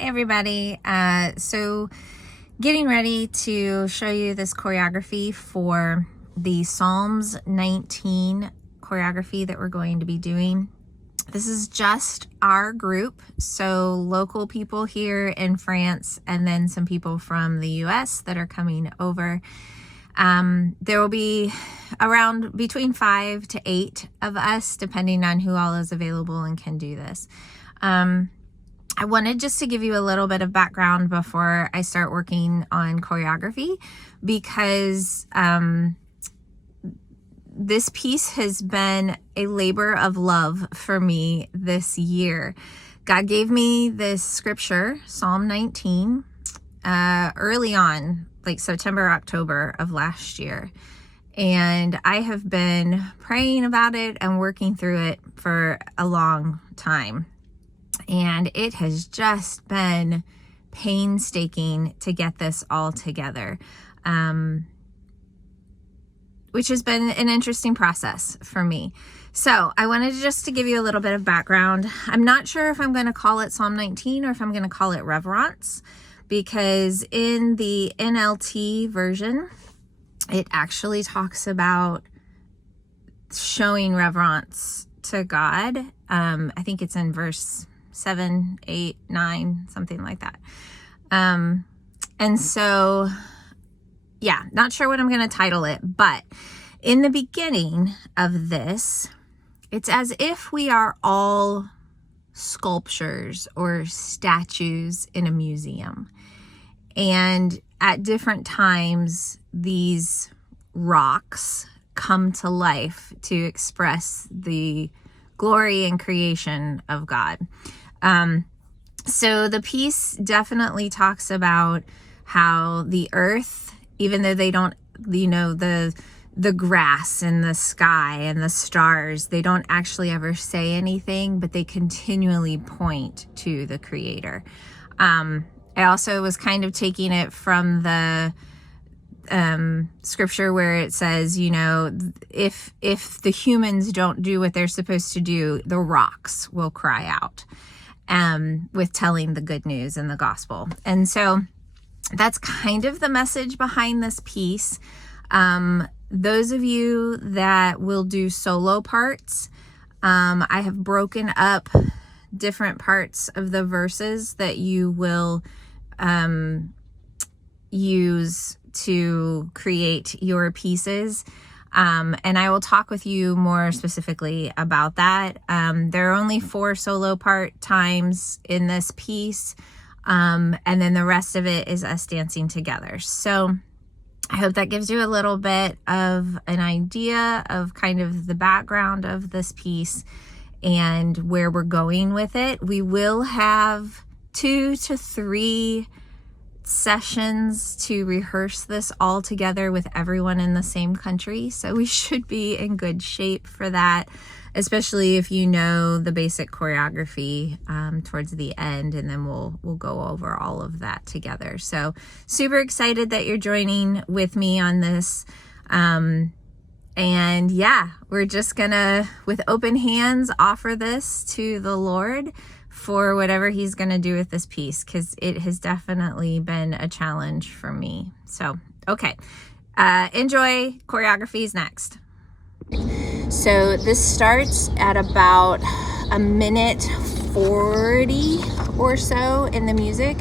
Hey everybody, so getting ready to show you this choreography for the Psalms 19 choreography that we're going to be doing. This is just our group, so local people here in France and then some people from the US that are coming over. There will be around between 5 to 8 of us, depending on who all is available and can do this. I wanted just to give you a little bit of background before I start working on choreography, because this piece has been a labor of love for me this year. God gave me this scripture, Psalm 19, early on, like September, October of last year. And I have been praying about it and working through it for a long time. And it has just been painstaking to get this all together, which has been an interesting process for me. So I wanted just to give you a little bit of background. I'm not sure if I'm going to call it Psalm 19 or if I'm going to call it Reverence, because in the NLT version, it actually talks about showing reverence to God. I think it's in verse 7, 8, 9, something like that. And so, yeah, not sure what I'm going to title it, but in the beginning of this, it's as if we are all sculptures or statues in a museum. And at different times, these rocks come to life to express the glory and creation of God. So the piece definitely talks about how the earth, even though they don't, the grass and the sky and the stars, they don't actually ever say anything, but they continually point to the Creator. I also was kind of taking it from the scripture where it says, if the humans don't do what they're supposed to do, the rocks will cry out, with telling the good news and the gospel. And so that's kind of the message behind this piece. Those of you that will do solo parts, I have broken up different parts of the verses that you will use to create your pieces. And I will talk with you more specifically about that. There are only 4 solo part times in this piece. And then the rest of it is us dancing together. So I hope that gives you a little bit of an idea of kind of the background of this piece and where we're going with it. We will have 2 to 3 sessions to rehearse this all together with everyone in the same country. So we should be in good shape for that, especially if you know the basic choreography towards the end, and then we'll go over all of that together. So super excited that you're joining with me on this. And yeah, we're just gonna, with open hands, offer this to the Lord for whatever he's going to do with this piece, because it has definitely been a challenge for me. So, okay. Enjoy. Choreography's next. So this starts at about a minute 40 or so in the music.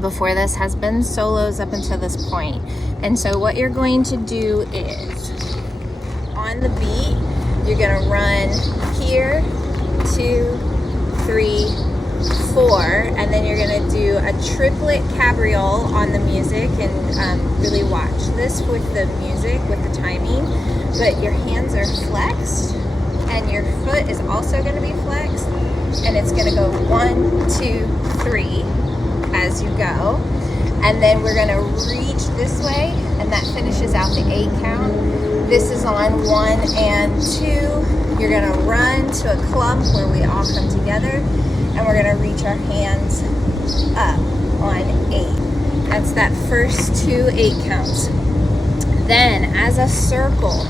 Before this has been solos up until this point. And so what you're going to do is, on the beat, you're going to run here, 2, 3, 4, and then you're going to do a triplet cabriole on the music, and really watch this with the music, with the timing. But your hands are flexed and your foot is also going to be flexed, and it's going to go 1, 2, 3 as you go, and then we're going to reach this way, and that finishes out the 8 count. This is on 1 and 2. You're going to run to a clump where we all come together, and we're going to reach our hands up on 8. That's that first 2 8 counts. Then, as a circle,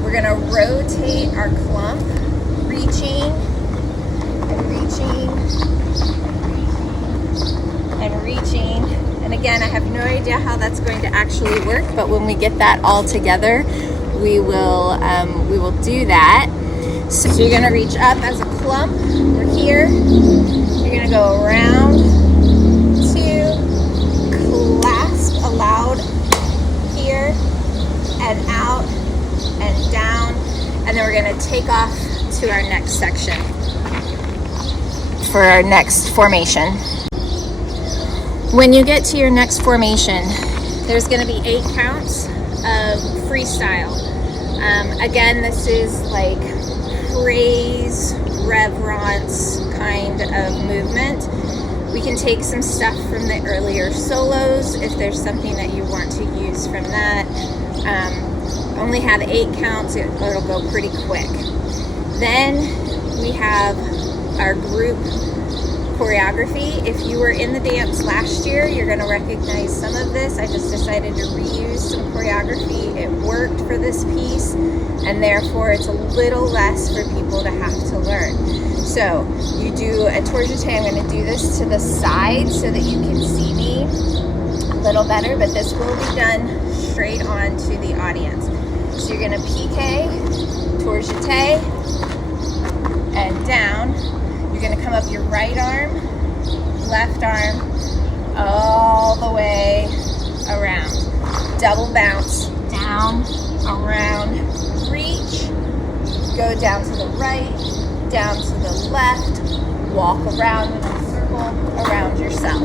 we're going to rotate our clump, reaching and reaching idea how that's going to actually work, but when we get that all together, we will do that. So you're gonna reach up as a clump. We're here. You're gonna go around, 2, clasp aloud here, and out and down, and then we're gonna take off to our next section for our next formation. When you get to your next formation, there's gonna be 8 counts of freestyle. Again, this is like praise, reverence kind of movement. We can take some stuff from the earlier solos if there's something that you want to use from that. Only have 8 counts, it'll go pretty quick. Then we have our group choreography. If you were in the dance last year, you're going to recognize some of this. I just decided to reuse some choreography. It worked for this piece, and therefore it's a little less for people to have to learn. So you do a tour jeté. I'm going to do this to the side so that you can see me a little better, but this will be done straight on to the audience. So you're going to piqué, tour jeté, and down. You're going to come up your right arm, left arm, all the way around. Double bounce, down, around, reach, go down to the right, down to the left, walk around in a circle around yourself.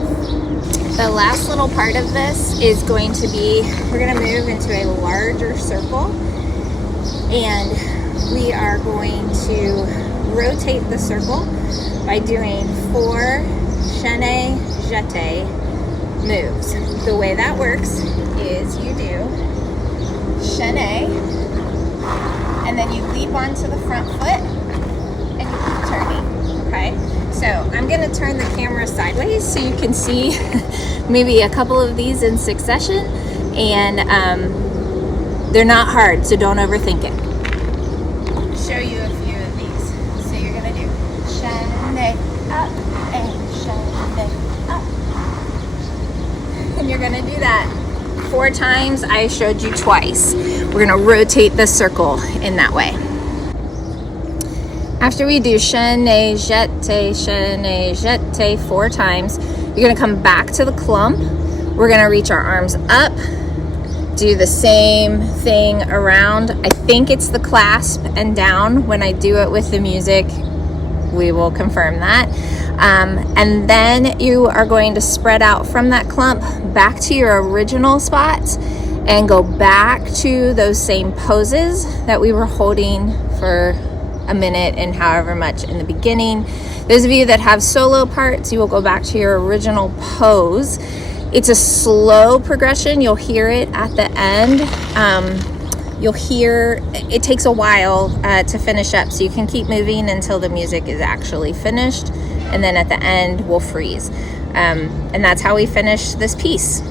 The last little part of this is going to be, we're going to move into a larger circle, and we are going to rotate the circle by doing 4 chaîné jeté moves. The way that works is you do chaîné, and then you leap onto the front foot and you keep turning. Okay, so I'm going to turn the camera sideways so you can see maybe a couple of these in succession, and they're not hard, so don't overthink it. Show you a few of these. So you're going to do chaîné up and chaîné up, and you're going to do that 4 times. I showed you twice. We're going to rotate the circle in that way. After we do chaîné jeté 4 times, you're going to come back to the clump. We're going to reach our arms up, do the same thing around. I think it's the clasp and down. When I do it with the music, we will confirm that. And then you are going to spread out from that clump back to your original spots and go back to those same poses that we were holding for a minute and however much in the beginning. Those of you that have solo parts, you will go back to your original pose. It's a slow progression. You'll hear it at the end. You'll hear it takes a while to finish up, so you can keep moving until the music is actually finished, and then at the end we'll freeze. And that's how we finish this piece.